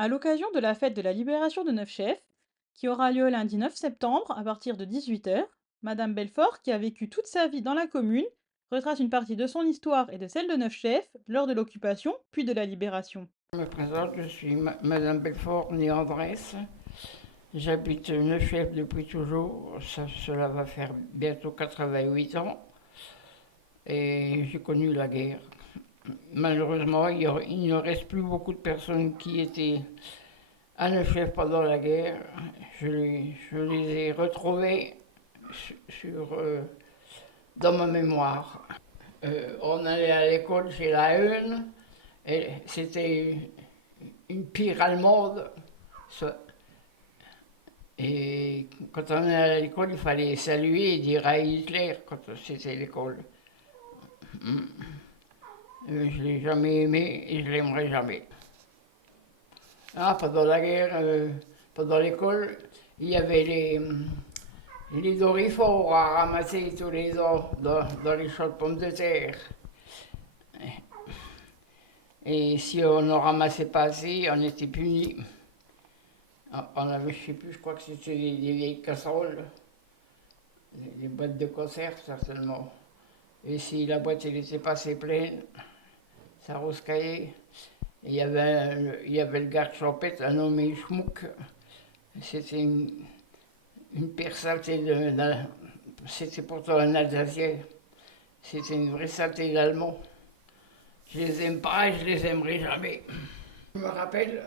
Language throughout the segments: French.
À l'occasion de la fête de la libération de Neuf-Chefs, qui aura lieu lundi 9 septembre à partir de 18 h, Madame Belfort, qui a vécu toute sa vie dans la commune, retrace une partie de son histoire et de celle de Neuf-Chefs lors de l'occupation puis de la libération. Je me présente, je suis Madame Belfort, née Andrès. J'habite Neufchâteau depuis toujours. Cela va faire bientôt 88 ans. Et j'ai connu la guerre. Malheureusement, il ne reste plus beaucoup de personnes qui étaient à Neufchâteau pendant la guerre. Je les ai retrouvées sur, dans ma mémoire. On allait à l'école chez la Heune, et c'était une pire allemande. Et quand on allait à l'école, il fallait saluer et dire à Hitler quand c'était l'école. Je ne l'ai jamais aimé et je ne l'aimerai jamais. Ah, pendant la guerre, pendant l'école, il y avait les dorifores à ramasser tous les ans dans les champs de pommes de terre. Et si on ne ramassait pas assez, on était puni. On avait, je ne sais plus, je crois que c'était des vieilles casseroles, des boîtes de conserve certainement. Et si la boîte n'était pas assez pleine, ça roscaillait. Il y avait le garde champêtre, un nommé Schmuck. C'était une pire saleté c'était pourtant un Alsacien. C'était une vraie saleté d'Allemand. Je les aime pas et je les aimerai jamais. Je me rappelle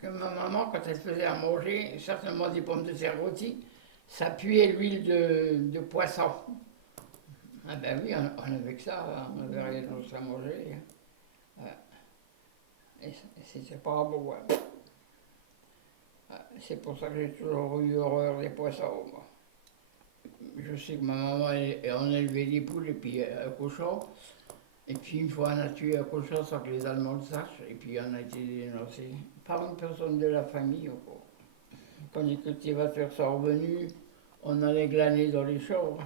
que ma maman, quand elle faisait à manger, certainement des pommes de terre rôties, ça puait l'huile de poisson. Ah ben oui, on avait que ça, on avait rien d'autre à manger. Et c'était pas beau. Hein. C'est pour ça que j'ai toujours eu horreur des poissons. Moi. Je sais que ma maman, on élevait des poules et puis un cochon. Et puis une fois, on a tué un cochon sans que les Allemands le sachent. Et puis on a été dénoncé par une personne de la famille. Quand les cultivateurs sont revenus, on allait glaner dans les champs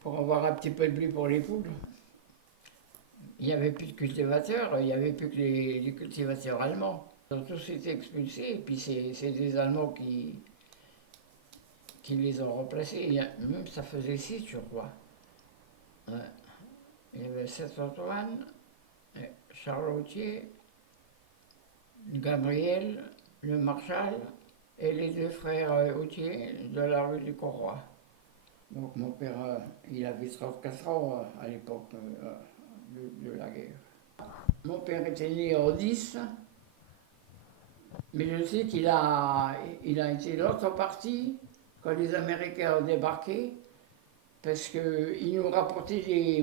pour avoir un petit peu de blé pour les poules. Il n'y avait plus de cultivateurs, il n'y avait plus que les cultivateurs allemands. Ils ont tous été expulsés, et puis c'est des Allemands qui les ont remplacés. Même ça faisait six, je crois. Ouais. Il y avait Saint-Antoine, Charles Autier, Gabriel, le Marshal et les deux frères Autier de la rue du Corroi. Donc mon père, il avait 34 ans à l'époque de la guerre. Mon père était né en 10, mais je sais il a été longtemps parti quand les Américains ont débarqué, parce qu'ils nous rapportaient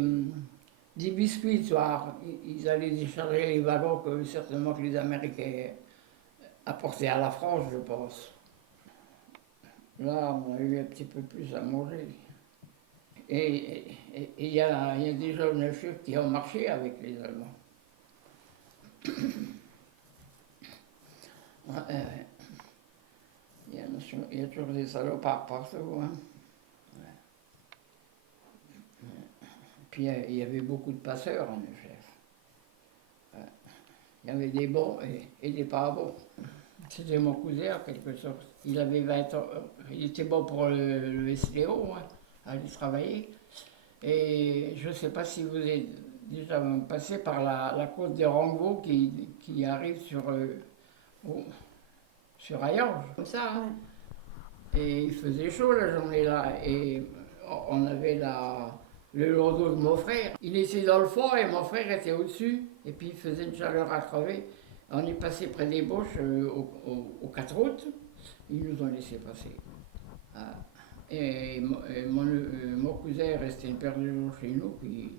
des biscuits le soir. Ils allaient décharger les wagons que certainement que les Américains apportaient à la France, je pense. Là, on a eu un petit peu plus à manger. Et il y a des jeunes filles qui ont marché avec les Allemands. Il y a toujours des salopards partout. Hein. Puis il y avait beaucoup de passeurs en effet. Il y avait des bons et des pas bons. C'était mon cousin en quelque sorte. Il avait 20 ans. Il était bon pour le SDO, hein, aller travailler. Et je ne sais pas si vous êtes déjà passé par la côte de Rango qui arrive sur Hayange, comme ça. Hein. Et il faisait chaud la journée là. Et on avait le landau de mon frère. Il était dans le fond et mon frère était au-dessus. Et puis il faisait une chaleur à crever. On est passé près des Bauches au 4 août. Ils nous ont laissé passer. Ah. Et mon cousin est resté une paire de jours chez nous. Puis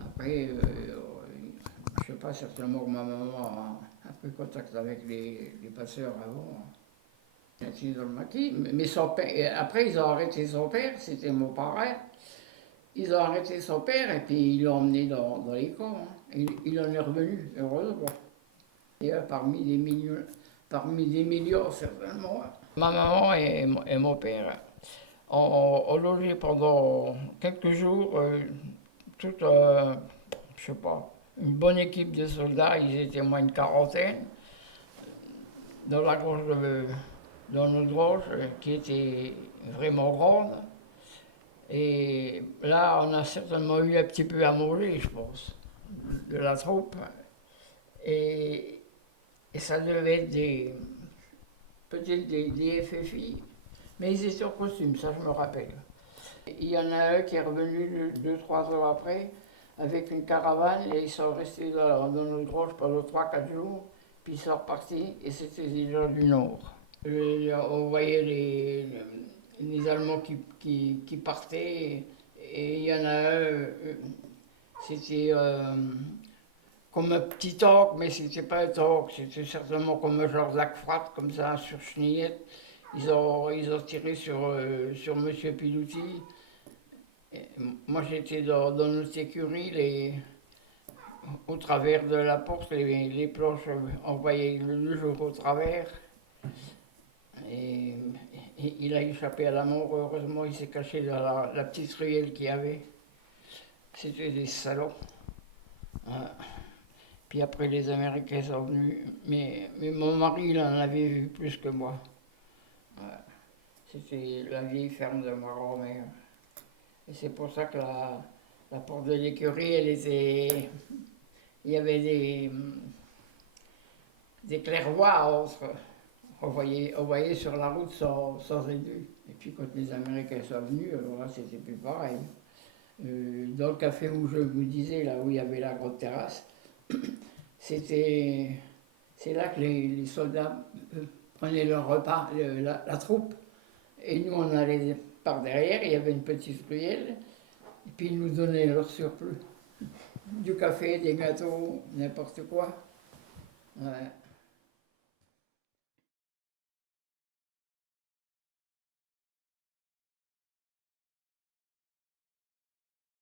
après, je ne sais pas, certainement que ma maman a pris contact avec les passeurs avant. Il était dans le maquis. Mais son père, après, ils ont arrêté son père, c'était mon parrain. Ils ont arrêté son père et puis ils l'ont emmené dans les camps. Hein. Il en est revenu, heureusement. Et parmi des millions, certainement. Ma maman et mon père ont logé pendant quelques jours toute, je sais pas, une bonne équipe de soldats. Ils étaient moins une quarantaine. dans la grange dans notre grange, qui était vraiment grande. Et là, on a certainement eu un petit peu à manger, je pense, de la troupe. Et, et ça devait être peut-être des FFI, mais ils étaient en costume, ça je me rappelle. Il y en a un qui est revenu 2, 3 heures après avec une caravane et ils sont restés dans notre grange pendant 3, 4 jours, puis ils sont repartis et c'était les gens du Nord. On voyait les Allemands qui partaient et il y en a un, c'était comme un petit tank, mais c'était pas un tank, c'était certainement comme un genre d'Akfrat, comme ça, sur Chenillette. Ils ont tiré sur Monsieur Pilouti. Et moi j'étais dans notre écurie, au travers de la porte, les planches, on voyait le jour au travers. Et, et il a échappé à la mort, heureusement il s'est caché dans la petite ruelle qu'il y avait. C'était des salauds. Hein. Puis après les Américains sont venus, mais mon mari il en avait vu plus que moi. Ouais. C'était la vieille ferme de ma grand-mère. Et c'est pour ça que la porte de l'écurie, elle était. Il y avait des clairvoies entre. On voyait sur la route sans aider. Et puis quand les Américains sont venus, alors là c'était plus pareil. Dans le café où je vous disais, là où il y avait la grande terrasse, c'était. C'est là que les soldats prenaient leur repas, la troupe. Et nous on allait par derrière, il y avait une petite ruelle, et puis ils nous donnaient leur surplus. Du café, des gâteaux, n'importe quoi. Ouais.